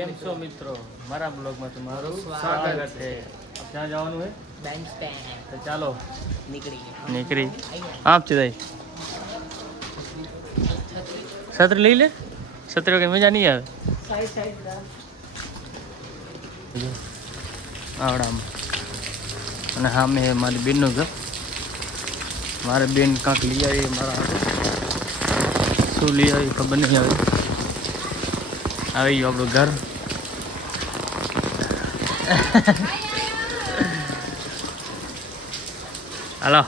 કેમ છો મિત્રો, મારા બ્લોગમાં તમારું સ્વાગત છે. ક્યાં જવાનું છે? Bench stand. તો ચાલો નીકળી આપ ચીદાઈ છત્રી લઈ લે. છત્રી વગર મજા નહીં આવે. આવડામાં અને હા મેં મારી બેનનું ઘર. મારે બેન કાંક લઈ આવી મારા શું લઈ આવી ખબર નહીં આવે. આવી ગયું આપણું ઘર. હાલો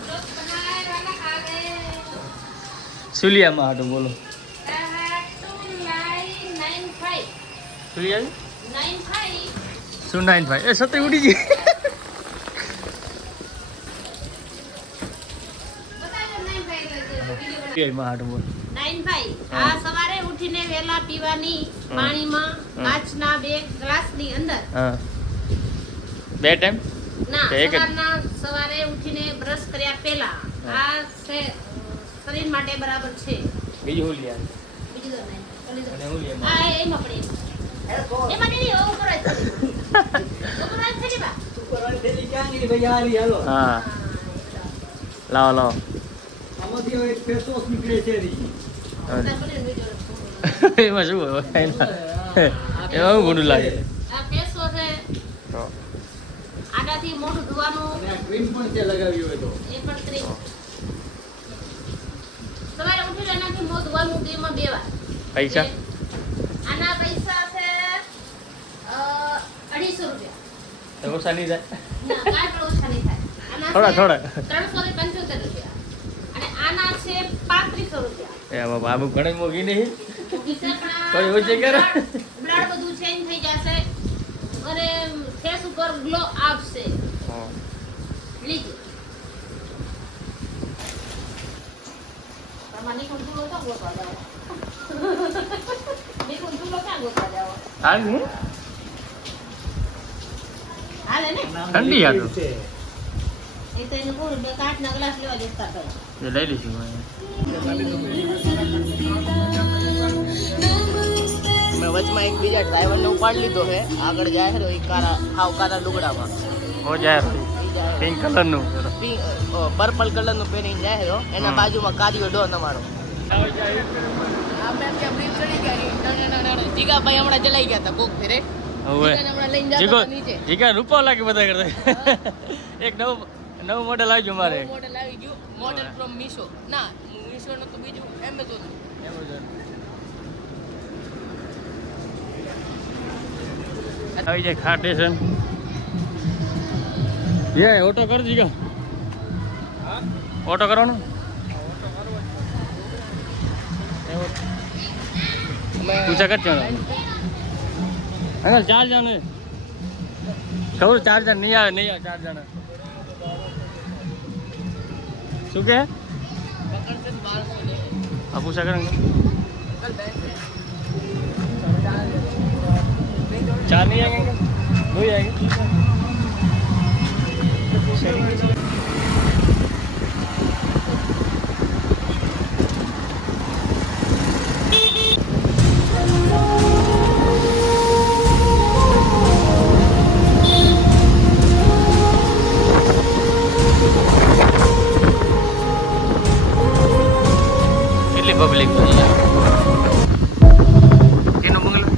શું લઈ આમાં હાટું બોલો. શું લઈ આવી? શું 95? એ છત્રી ઉડી ગઈ. આ સવારે ઉઠીને વેલા પીવાની પાણીમાં કાચના બે ગ્લાસની અંદર. હા બે ટાઈમ ના, એક જ? સવારે ઉઠીને બ્રશ કર્યા પહેલા આ શરીર માટે બરાબર છે. બીજું શું લઈ આવી? બીજું તો નહીં. ચલી જાઓ. અને હું લઈ આ એમાં પડે એમાં નહીં ઓ કરો હા લાવો લાવો. એમાં શું હોય? એમાં હું ગુંડું લાગે. આ ફેસ વોશ છે. આનાથી મોઢું ધોવાનું એ પણ ક્રીમ. સવારે ઉઠીને એનાથી મોઢું ધોવાનું એમાં 2 વાર. પૈસા આના પૈસા છે 250 રૂપિયા. ઓછા નહીં જાય? ના, કાંઈ પણ ઓછા નહીં થાય. આના થોડા છે થોડા 375 રૂપિયા. અને આના છે 3500 રૂપિયા. એ બાબા આ બહુ ઘણી મોંઘી નહીં. બ્લડ કોઈ ઓછી કરે? બધું ચેન્જ થઈ જશે અને ફેસ ઉપર ગ્લો આવશે. લીજે તમારી કોણ તુલો ક્યાં ગોતવા જાવ? મે કોણ તુલો ક્યાં ગોતવા જાવ? હાલ નહીં હાલે ને ઠંડી હાટું એ તો એને કોણ 2 કાચના ગ્લાસ લેવા જતા હતા. એ લઈ લઈશું. મેં વચમાં એક બીજા ડ્રાઈવરને ઉપાડી લીધો છે. આગળ જાય છે એ કારા લુગડામાં. હો જાય પિંક કલરનું. પર્પલ કલરનું પહેરીને જાય છે. એના બાજુમાં કારિયો ડોન અમારો. આપણે ત્યાં બ્રિજ ચડી ગયા. જીગાભાઈ હમણાં જલાઈ ગયા હતા કોક ફેરે. હવે હમણાં લઈને જતા હતા નીચે. જીગા રૂપો લાગે બધા કરતા. એક નવું મોડેલ આવ્યું મારે. મોડેલ આવી ગયું. Model from Meesho. ના, મીશો નું તો બીજું એમેઝોન. આવી જાય ખાટે છે. ઓટો કર જીગા. ઓટો કરવાનો. પૂછા કર ચાલો. અંકલ 4 જણ ખબર 4 જણ નહીં આવે 4 જણ. શું કે પૂછા કર 4 नहीं आएंगे 2 ही आएंगे. કેટલી પબ્લિક એનો બંગલો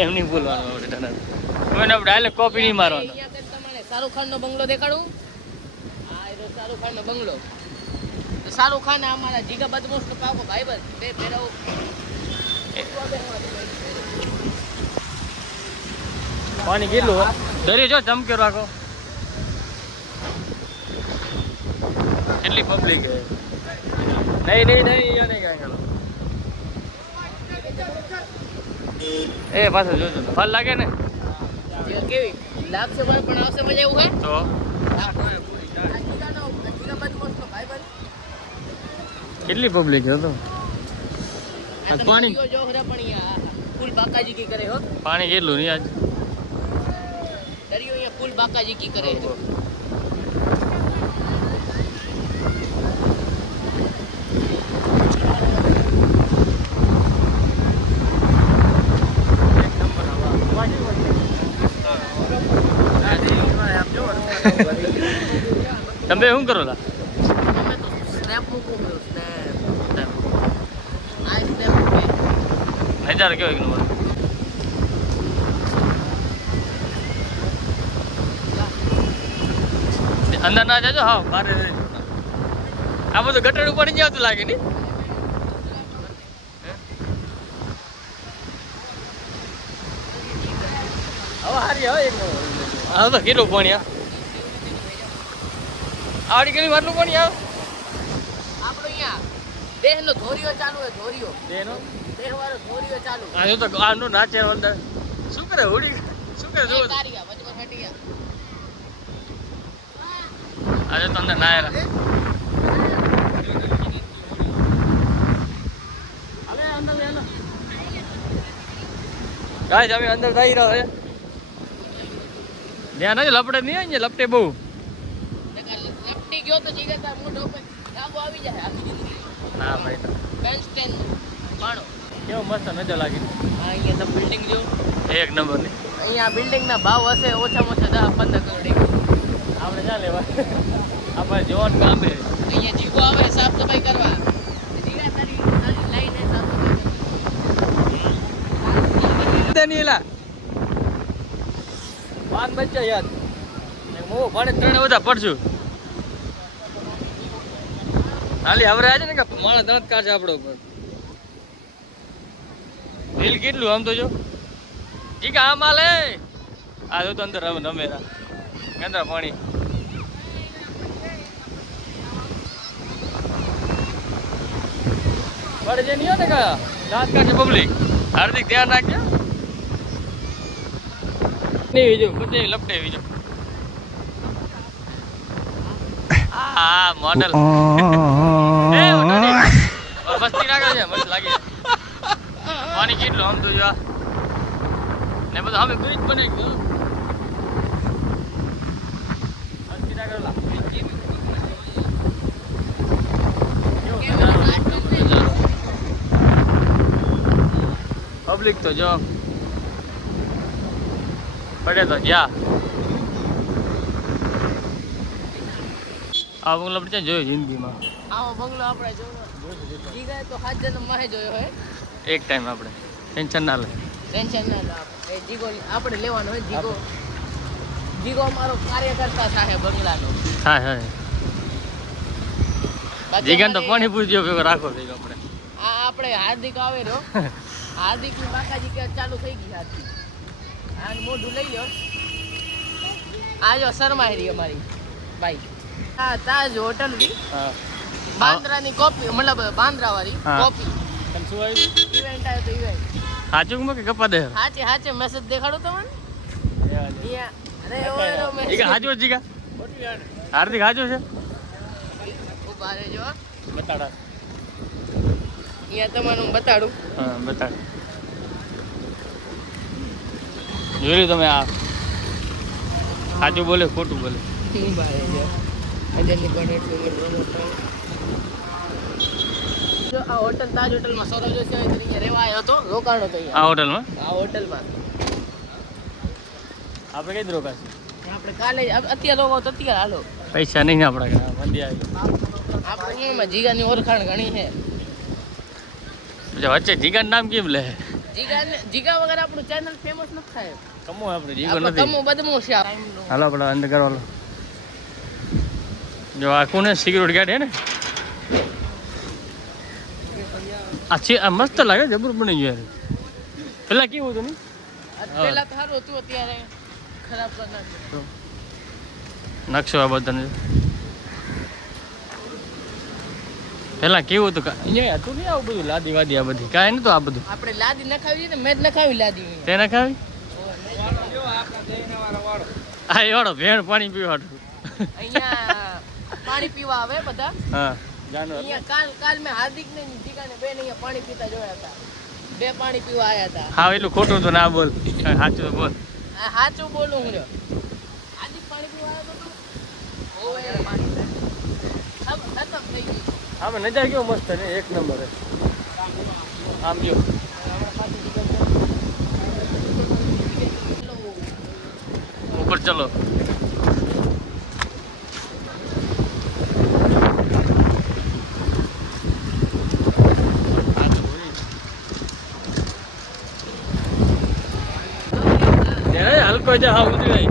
એમ નહીં બોલવાનું. આપણે ડાયરેક્ટ કોપી નહીં મારવાનો. શાહરુખ ખાન નો બંગલો દેખાડું. આ એ શાહરુખ ખાન નો બંગલો. શાહરુખ ખાન અમારા જીગા બદમાશ નો પાકો ભાઈબંધ. બે ફેરાઓ પાણી કેટલું દરિયો જો ચમકે રાખો. કેટલી પબ્લિક હે. નહીં એ નહીં કાંઈ કરો. એ પાછળ જોજો ફળ લાગે ને કેવી લાગશે પણ આવશે મજા એવું હે તો કેટલી પબ્લિક હતો. આ તમે પાણી વિડિયો જો ખરા પણ આ ફૂલ બાકાજી કી કરે હો પાણી કેટલું નહીં આજ દરિયો અહીંયા ફૂલ બાકાજી કી કરે તમે શું કરો લા અમે તો સ્નેપ મૂકું સ્નેપ આ સ્નેપ મૂકે નજારો કેવો એક નંબર અંદર ના જાજો હા બારે આ બધું ગટર ઉપર નહીં આવતું લાગે ને હવે હારી હવે એક નંબર હા તો કેટલું પાણી આવડી કેટલી વારનું પાણી આવે આપણો અહીંયા દેહનો ધોરીઓ ચાલુ હે ધોરીઓ દેનો દેહવાળો ધોરીઓ ચાલુ આ જો તો આનું નાચે અંદર શું કરે હોડી શું કરે જો તારીયા વચમાં હટિયા આજે તો અંદર નાયરા ગાય અમે અંદર જઈ રહ્યા છે ધ્યાન જ લપડે નહીં હોય ને લપટે બહુ લપટી ગયો તો જીગા તાર મોઢો ઉપર ડાબો આવી જાય આખી જિંદગી ના ભાઈ બેન્ચ સ્ટેન્ડ પાણો કેવો મસ્ત નજર લાગી આ અહીંયા તો બિલ્ડિંગ જો એક નંબર ની અહીંયા બિલ્ડિંગના ભાવ હશે ઓછામાં ઓછા 10-15 કરોડ આપણે ક્યાં લેવા આપણે જોવાનું કામ છે અહીંયા જીગો આવે સાફ સફાઈ કરવા જીગા તારી લાઈને સાફ સફાઈ નહીં એલા પાન બચ્ચા યાદ મો ભાડે ત્રણે બધા પડશું ખાલી હવે આજે ને કે મારા દાંત કાઢે આપણો ઉપર બિલ કેટલું આમ તો જો ઠીક આમ આલે આ જો તો અંદર રમેરા ગંદા પાણી પડે જે નહીં હોય ને કા દાંત કાઢે પબ્લિક હાર્દિક ધ્યાન રાખજો નહીં બીજું બધે લપટે બીજું હા મોડલ એ મસ્તી નાખે છે મસ્ત લાગે પાણી કેટલું આમ તો જો ને બધું હવે બ્રિજ બની ગયું મસ્તી ના કરેલા પબ્લિક તો જો પડે તો જા આ બંગલો આપણે ક્યાં જોયો જિંદગીમાં આવો બંગલો આપણે જોયો જીગા તો 7 જન્મ માં જોયો હોય એક ટાઈમ આપણે ટેન્શન ના લે ટેન્શન ના લો એ જીગો આપણે લેવાનો હોય જીગો જીગો અમારો કાર્યકર્તા થાય બંગલાનો હા હા જીગન તો પાણી પૂછજો ભેગો રાખો ભેગો આપણે આ આપણે હાર્દિક આવે રહ્યો હાર્દિક ની બાકાજી કે ચાલુ થઈ ગઈ હાથી આને મોઢું લઈ લ્યો આ જો શર્માઈ રહી અમારી બાઈ આ તાજ હોટલ ની હા બાંદ્રાની કોપી મતલબ બાંદ્રા વાળી હા. કોપી તને શું આવ્યું ઇવેન્ટ આવ્યો તો ઇવેન્ટ સાચું કે કપા દે હાચે હાચે મેસેજ દેખાડો તમને અહીંયા અરે ઓય ઈ કે હાજો જીગા હાર્દિક હાજો છે ઉભા રહેજો બતાડા અહીંયા તમને હું બતાડું હા બતાડ જોયું તમે આ સાચું બોલે ખોટું બોલે ઉભા રહેજો અજયની કોનેટ જો આ હોટલ તાજ હોટલમાં સૌરવ જોશી તરીકે રહેવા આવ્યો હતો રોકાણો તો આ હોટલમાં આ હોટલમાં આપણે કઈ રોકાશે આપણે કાલે અત્યારે લોકો તો અત્યારે હાલો પૈસા નહીં આપણા ઘરે મંદી આવી આપણે એમાં જીગાની ઓળખાણ ઘણી છે પછી વચ્ચે જીગાનું નામ કેમ લે જીગા વગર આપણું ચેનલ ફેમસ ન થાય કમો આપણે જીગો આપણે નથી કમો બદમો છે હાલો આપણે અંદર કરવાનો જો આ કોને સિક્યુરિટી ગાર્ડ હે ને આ છે આ મસ્ત લાગે જબર બની ગયું યાર પેલા કેવું હતું ને પેલા તો સારું હતું અત્યારે ખરાબ કરી નાખ્યું નકશો આ બધાને પેલા કેવું હતું અહીંયા હતું નહીં આવું બધું લાદી વાદી આ બધી કાંઈ નતું આ બધું આપણે લાદી નખાવી છે ને મેં જ નખાવી લાદી તે નખાવી આ એવાડો ભેણ પાણી પીવાડું અહીંયા પાણી પીવા આવે બધા હા જાનવર અહીંયા કાલ મેં હાર્દિક ને જીગાને બે અહીંયા પાણી પીતા જોયા હતા. બે પાણી પીવા આયા હતા. હા એટલું ખોટું તો ના બોલ, સાચું બોલ. આ સાચું બોલું હું રહ્યો. હાર્દિક પાણી પીવા આવ્યો તો ઓય સબ ખતમ થઈ ગયું. આમાં નજારો કેવો મસ્ત ને, એક નંબર હે. આમ જો ઉપર ચલો. હલકો જા હા ઉતરી જાય.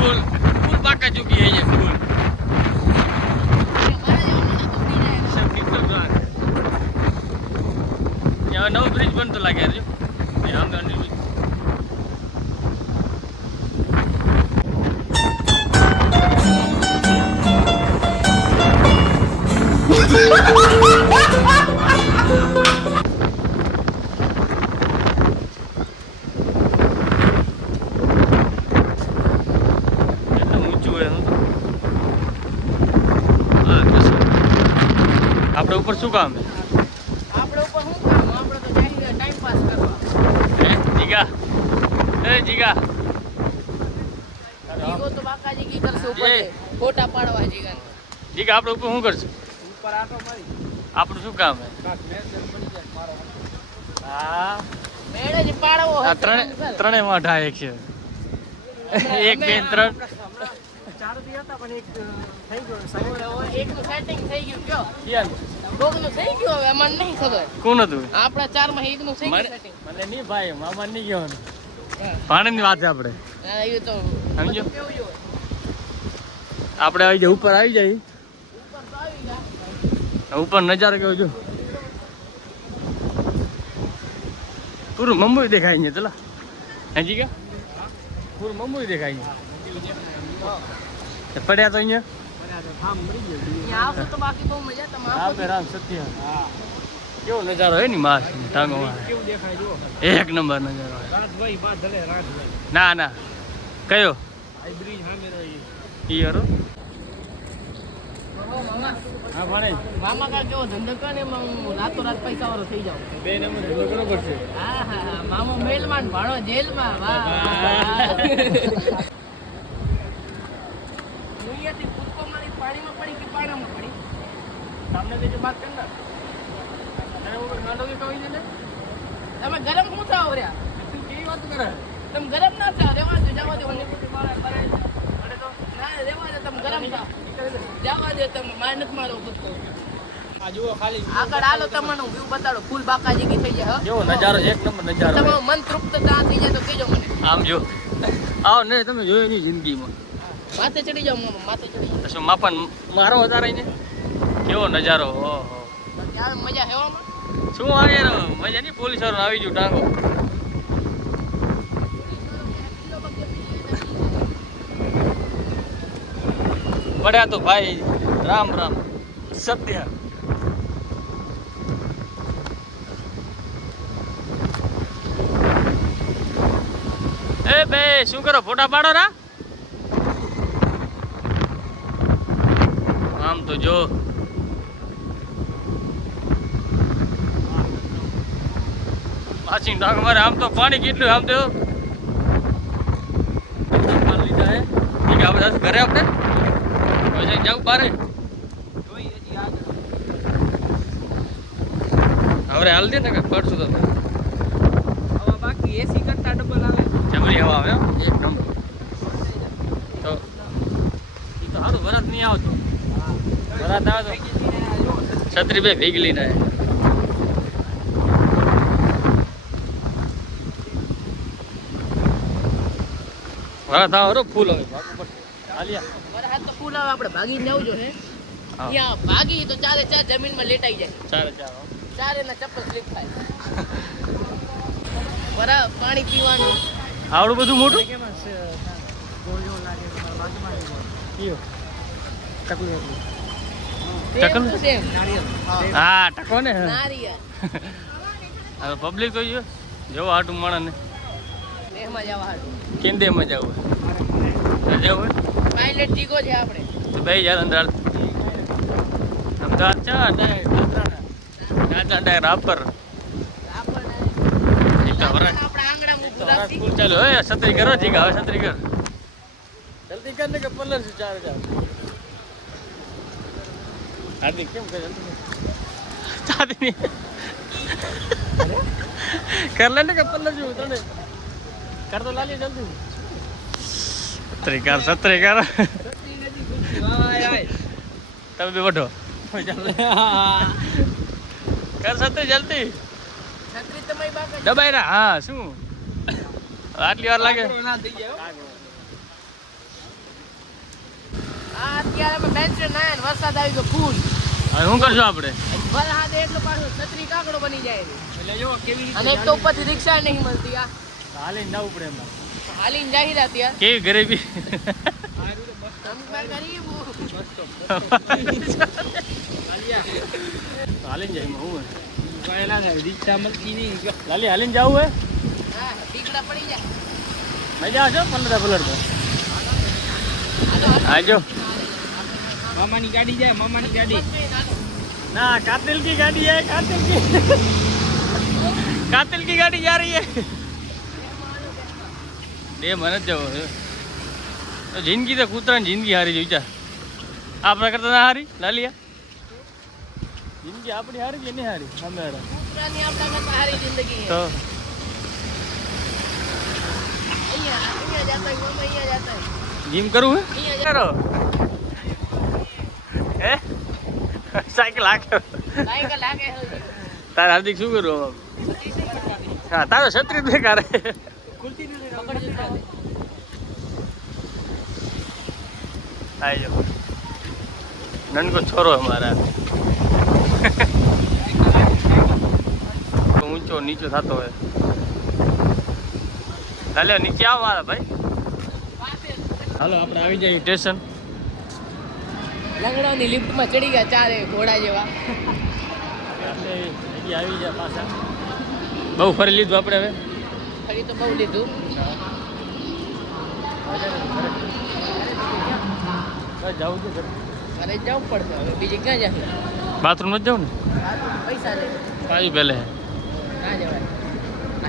ફૂલ પાકા ચૂકી है ये फूल सब निकल रहा है. यहाँ नव ब्रिज बनतो लागे यार जो यहाँ में अंडर ब्रिज. આપણે ઉપર શું કામ છે? આપણે ઉપર શું કામ? આપણે તો જઈને ટાઈમ પાસ કરવા. જીગા એ જીગા જીગો તો બાકાજી કી કરશે ઉપર ફોટા પાડવા જીગા. જીગા આપણે ઉપર શું કરશું? ઉપર આટો મારી. આપણું શું કામ છે? હા મેળે જ પાડવો આ ત્રણેય માં ઢાય એક છે. એક બે ત્રણ ચાર દી હતા પણ એક થઈ ગયો. એકનું સેટિંગ થઈ ગયું કયો? યાર કોકનું થઈ ગયું હવે અમને નહીં ખબર. કોણ હતું? આપણા ચારમાં એકનું થઈ ગયું સેટિંગ. મને નહીં ભાઈ મામા નહીં કહેવાનું. ભાણેજની વાત છે આપણે. એ તો સમજો કેવું હોય. આપણે આવી જાય ઉપર આવી જાય. ઉપર તો આવી ગયા. ઉપર નજારો કેવો જો પૂરું મુંબઈ દેખાય છે. ચલા હજી કે પૂરું મુંબઈ દેખાય છે. પડ્યા તો અહીંયા અહીંયા આવશો તો બાકી બહુ મજા તમે રામ રામ સત્ય. કેવો નજારો હે ની માસ ટાંગો કેવું દેખાય જો. એક નંબર નજારો. રાજભાઈ બાદ ભલે રાજભાઈ. ના ના કયો આ બ્રિજ સામે રહી. ઈ હરો મામા હા ભાણે મામા કા કેવો ધંધો કરે ને હું રાતો રાત પૈસા વાળો થઈ જાઉં. બે નંબર ધંધો બરોબર છે. હા હા હા મામો મેલમાં ભાણો જેલમાં. વાહ દુનિયાથી કૂદકો મારી પાણીમાં પડી કે પાણામાં પડી સામને દેજો વાત કર ને. અરે હું ગાંડો કે કહી દે ને તમે ગરમ શું થાવ રહ્યા? તું કેવી વાત કરે? તમે ગરમ ના થાવ, રેવા દો, જવા દો. મને કોઈ મારા કરે અરે તો ના રેવા દો, તમે ગરમ થાવ, જવા દો. તમે માર નથી મારો કૂદકો. આ જુઓ ખાલી આગળ હાલો, તમને વ્યૂ બતાડો. ફૂલ બાકાજી કી થઈ જાય. કેવો નજારો, એક નંબર નજારો. તમારું મન તૃપ્ત ત્યાં થઈ જાય તો કહેજો મને. આમ જો આવો ને તમે જોયું નહીં જિંદગીમાં. માથે ચડી જાઓ મામા, માથે ચડી જાઓ. શું માપન મારો વધારે ને કેવો નજારો. ઓહો ત્યાં મજા હેવામાં. શું આ યાર મજા નહીં. પોલીસ વાળો આવી ગયું ટાંગો. પડ્યા તો ભાઈ રામ રામ સત્ય. એ બે શું કરો? ફોટા પાડો રા. આમ તો જો પાછી ડાંગ મારે. આમ તો પાણી કેટલું આમ તો લીધા હે. ઠીક છે આપણે ઘરે આપણે હવે જાવ બારે. હવે હાલ દે ને કે પડશું તમે. હવે બાકી એસી કરતા ડબલ આવે. જબરી હવા આવે એક નંબર. તો એ તો સારું વરસાદ નહીં આવતો. વરસાદ આવે તો છત્રી બે ભીગલી ના. વરસાદ આવે ફૂલ હવે હાલ્યા. વરસાદ તો ફૂલ આવે, આપણે ભાગીને જવું જો હે. ત્યાં ભાગી તો ચારે ચાર જમીનમાં લેટાઈ જાય. ચારે ચાર ચારે ના ચપ્પલ સ્લીપ થાય. પાણી પીવાનું આવડું બધું મોટું. ટકલું? સેમ. હા ટકો ને. નારિયેળ. હવે પબ્લિક તો જેવો હાટું માણસને એમાં જવા હાટું કેન્દ્રમાં જવું જવું પાયલટ ઠીકો છે આપણે તો ભાઈ યાર અંદર અમદાવાદ ચા ડાયર આપર આપણા આંગણા મૂકું રાખતી સ્કૂલ ચાલુ હે છત્રી કરો ઠીક હવે છત્રી કર જલ્દી કર ને કે પલર છે 4000 હાર્દિક કેમ કરે ચાદી નહીં કર લે ને કે પલર જો તને કર તો લાલી જલ્દી છત્રી કર તમે બી વઢો કર છત્રી જલ્દી છત્રી તમારી બાકા દબાઈ રહ્યા હા શું આટલી વાર લાગે આ અત્યારે અમે બેન્ચ ના વરસાદ આવી ગયો ફૂલ હવે શું કરશું આપણે વરસાદ એટલો પાછો છત્રી કાકડો બની જાય છે. એટલે જો કેવી અને એક તો ઉપરથી રિક્ષા નહીં મળતી આ હાલીને જવું પડે એમાં હાલીને જાહી રહ્યા ત્યાં કેવી ગરીબી હાલીને જાય એમાં હું રિક્ષા મળતી નહીં લાલી હાલીને જવું હે હા ટીકડા પડી જાય મજા આવશે પલર આજો મામાની ગાડી જાય મામાની ગાડી ના कातिल की गाड़ी है कातिल की गाड़ी जा रही है એ મને જ જવો છે તો જિંદગી તો કૂતરાની જિંદગી હારી જોઈ ચા આપણા કરતા ના હારી લાલિયા જિંદગી આપણી હારી કે નહીં હારી અમે હારા કૂતરાની આપણા કરતા સારી જિંદગી છે. તો અહીંયા જાતા હોય, ગમે અહીંયા જાતા હોય. જીમ કરવું હે અહીંયા કરો હે સાયકલ હાકે સાયકલ લાગે છે હજી. તારે હાર્દિક શું કરવું હા તારો છત્રી બેકાર હે આજો નનકો છોરો અમારા ઊંચો નીચો થતો હોય હાલે નીચે આવ મારા ભાઈ હાલો આપણે આવી જઈએ સ્ટેશન લંગડાની લિફ્ટમાં ચડી ગયા ચારે ઘોડા જેવા આપણે હજી આવી જાય પાછા બહુ ફરી લીધું આપણે હવે ફરી તો બહુ લીધું જવું છે ઘરે જવું પડશે હવે બીજે ક્યાં જાય બાથરૂમ જ જાઉં ને પૈસા લે પાછી પહેલે ના જવાય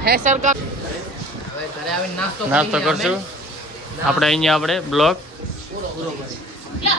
હે સરકાર હવે ઘરે આવીને નાસ્તો નાસ્તો કરીને અમે કરશું આપણે અહીંયા આપણે બ્લોગ પૂરો કરી